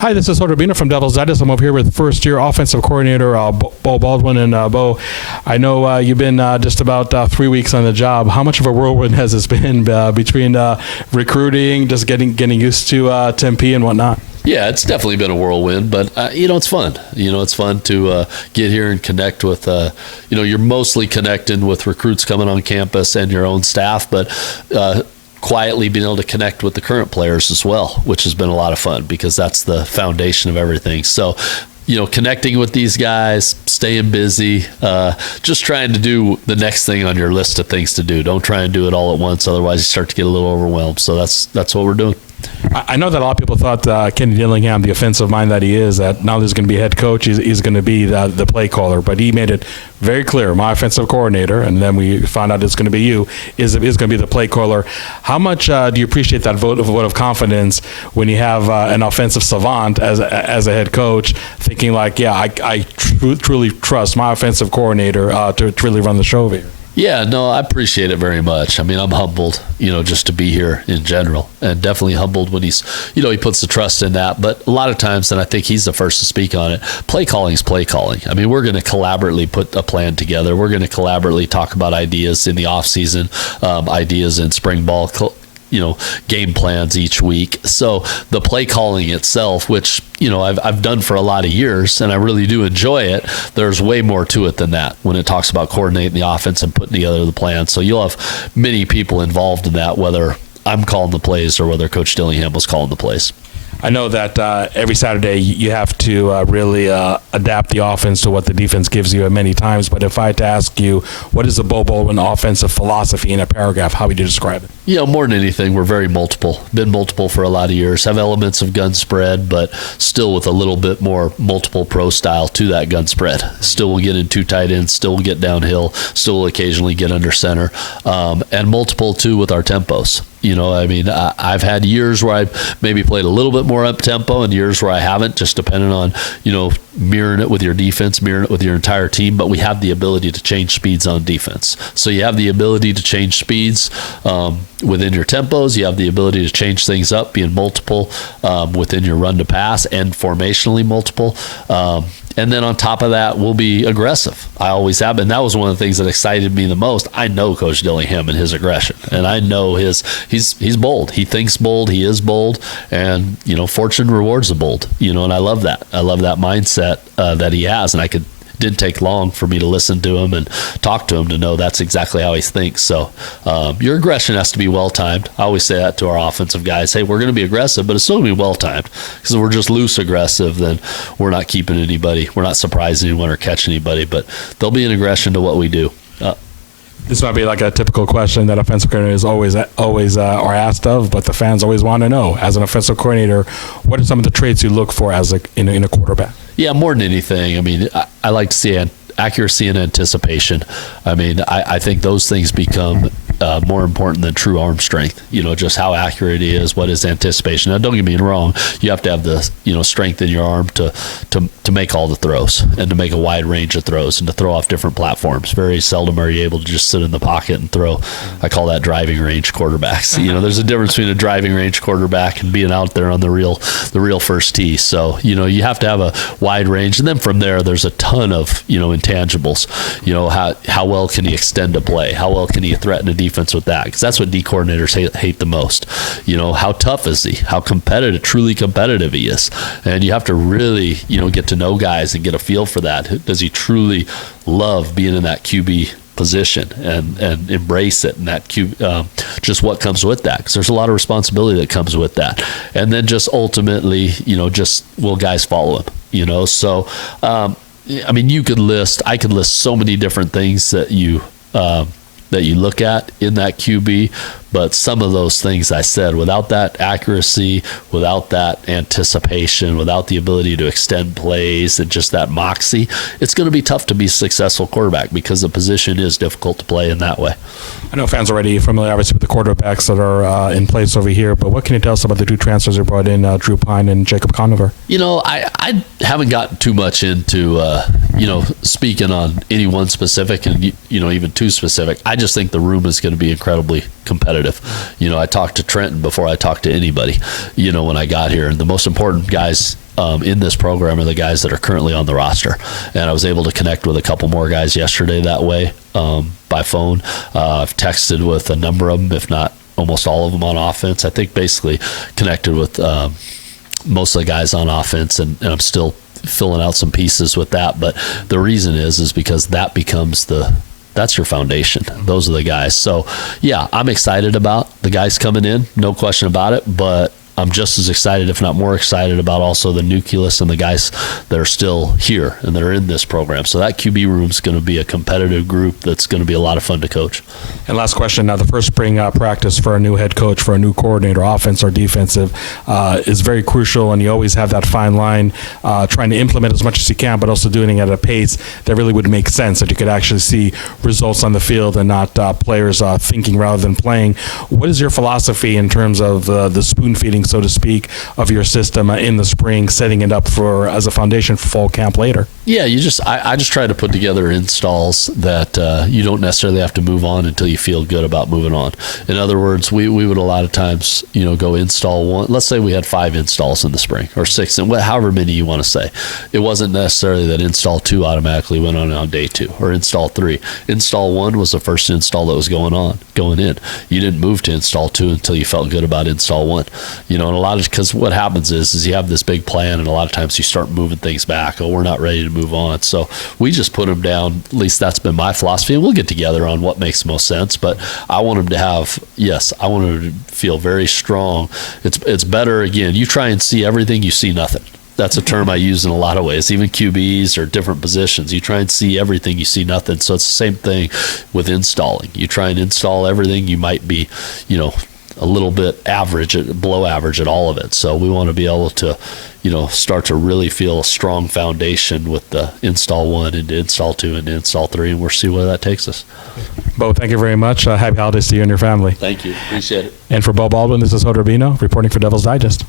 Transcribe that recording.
Hi, this is Rubino from DevilsDigest. I'm over here with first-year offensive coordinator Beau Baldwin. And Beau, I know you've been just about 3 weeks on the job. How much of a whirlwind has this been between recruiting, just getting used to Tempe and whatnot? Yeah, it's definitely been a whirlwind, but it's fun. It's fun to get here and connect with. You're mostly connecting with recruits coming on campus and your own staff, but quietly being able to connect with the current players as well, which has been a lot of fun because that's the foundation of everything. So, connecting with these guys, staying busy, just trying to do the next thing on your list of things to do. Don't try and do it all at once, otherwise you start to get a little overwhelmed. So that's what we're doing. I know that a lot of people thought Kenny Dillingham, the offensive mind that he is, that now there's going to be a head coach, he's going to be the play caller. But he made it very clear, my offensive coordinator, and then we found out it's going to be you, is going to be the play caller. How much do you appreciate that vote of confidence when you have an offensive savant as a head coach, thinking like, yeah, I truly trust my offensive coordinator to really run the show here? Yeah, no, I appreciate it very much. I mean, I'm humbled, just to be here in general, and definitely humbled when he's, he puts the trust in that. But a lot of times, and I think he's the first to speak on it, play calling is play calling. I mean, we're going to collaboratively put a plan together. We're going to collaboratively talk about ideas in the off season, ideas in spring ball, game plans each week. So the play calling itself, which, I've done for a lot of years and I really do enjoy it, there's way more to it than that when it talks about coordinating the offense and putting together the plan. So you'll have many people involved in that, whether I'm calling the plays or whether Coach Dillingham was calling the plays. I know that every Saturday you have to really adapt the offense to what the defense gives you many times. But if I had to ask you, what is the Beau Baldwin offensive philosophy in a paragraph, how would you describe it? More than anything, we're very multiple. Been multiple for a lot of years. Have elements of gun spread, but still with a little bit more multiple pro style to that gun spread. Still will get in two tight ends, still will get downhill, still will occasionally get under center, and multiple too with our tempos. I've had years where I've maybe played a little bit more up tempo and years where I haven't, just depending on, mirroring it with your defense, mirroring it with your entire team. But we have the ability to change speeds on defense. So you have the ability to change speeds within your tempos. You have the ability to change things up, being multiple within your run to pass and formationally multiple. And then on top of that, we'll be aggressive. I always have. And that was one of the things that excited me the most. I know Coach Dillingham and his aggression. And I know he's bold. He thinks bold. He is bold. And, fortune rewards the bold. And I love that. I love that mindset that he has. And didn't take long for me to listen to him and talk to him to know that's exactly how he thinks. So your aggression has to be well-timed. I always say that to our offensive guys. Hey, we're going to be aggressive, but it's still going to be well-timed, because if we're just loose aggressive, then we're not keeping anybody. We're not surprising anyone or catching anybody, but there'll be an aggression to what we do. This might be like a typical question that offensive coordinators always are asked of, but the fans always want to know. As an offensive coordinator, what are some of the traits you look for in a quarterback? Yeah, more than anything, I like to see accuracy and anticipation. I think those things become more important than true arm strength. Just how accurate he is, what is anticipation. Now, don't get me wrong, you have to have the strength in your arm to make all the throws and to make a wide range of throws and to throw off different platforms. Very seldom are you able to just sit in the pocket and throw. I call that driving range quarterbacks. There's a difference between a driving range quarterback and being out there on the real first tee. So you have to have a wide range, and then from there there's a ton of intangibles. How well can he extend a play? How well can he threaten a defense with that? Because that's what D coordinators hate the most. How tough is he? How truly competitive he is? And you have to really get to know guys and get a feel for that. Does he truly love being in that QB position and embrace it, and that just what comes with that, because there's a lot of responsibility that comes with that. And then just ultimately, just will guys follow him? So I could list so many different things that you look at in that QB, but some of those things I said, without that accuracy, without that anticipation, without the ability to extend plays and just that moxie, it's going to be tough to be a successful quarterback, because the position is difficult to play in that way. I know fans are already familiar, obviously, with the quarterbacks that are in place over here, but what can you tell us about the two transfers you brought in, Drew Pine and Jacob Conover? I haven't gotten too much into, speaking on any one specific and, even too specific. I just think the room is going to be incredibly competitive competitive. You know, I talked to Trenton before I talked to anybody, you know, when I got here. And the most important guys in this program are the guys that are currently on the roster. And I was able to connect with a couple more guys yesterday that way by phone. I've texted with a number of them, if not almost all of them on offense. I think basically connected with most of the guys on offense, and I'm still filling out some pieces with that. But the reason is because that becomes that's your foundation. Those are the guys. So yeah, I'm excited about the guys coming in, no question about it, but I'm just as excited, if not more excited, about also the nucleus and the guys that are still here and that are in this program. So that QB room is going to be a competitive group that's going to be a lot of fun to coach. And last question, now the first spring practice for a new head coach, for a new coordinator, offense or defensive, is very crucial, and you always have that fine line trying to implement as much as you can, but also doing it at a pace that really would make sense, that you could actually see results on the field and not players thinking rather than playing. What is your philosophy in terms of the spoon feeding, so to speak, of your system in the spring, setting it up for as a foundation for fall camp later? Yeah, I just try to put together installs that you don't necessarily have to move on until you feel good about moving on. In other words, we would a lot of times, you know, go install one. Let's say we had 5 installs in the spring, or 6, and however many you want to say. It wasn't necessarily that install 2 automatically went on day 2, or install 3. Install 1 was the first install that was going in. You didn't move to install 2 until you felt good about install 1. You know, and a lot of, because what happens is you have this big plan, and a lot of times you start moving things back. Oh, we're not ready to move on. So we just put them down. At least that's been my philosophy, and we'll get together on what makes most sense. But I want them to I want them to feel very strong. It's better, again, you try and see everything, you see nothing. That's a term I use in a lot of ways, even QBs or different positions. You try and see everything, you see nothing. So it's the same thing with installing. You try and install everything, you might be, you know, a little bit below average at all of it. So we want to be able to, you know, start to really feel a strong foundation with the install 1 into install 2 and install 3, and we'll see where that takes us. Beau, thank you very much. Happy holidays to you and your family. Thank you. Appreciate it. And for Beau Baldwin, this is Hoder Rubino reporting for Devil's Digest.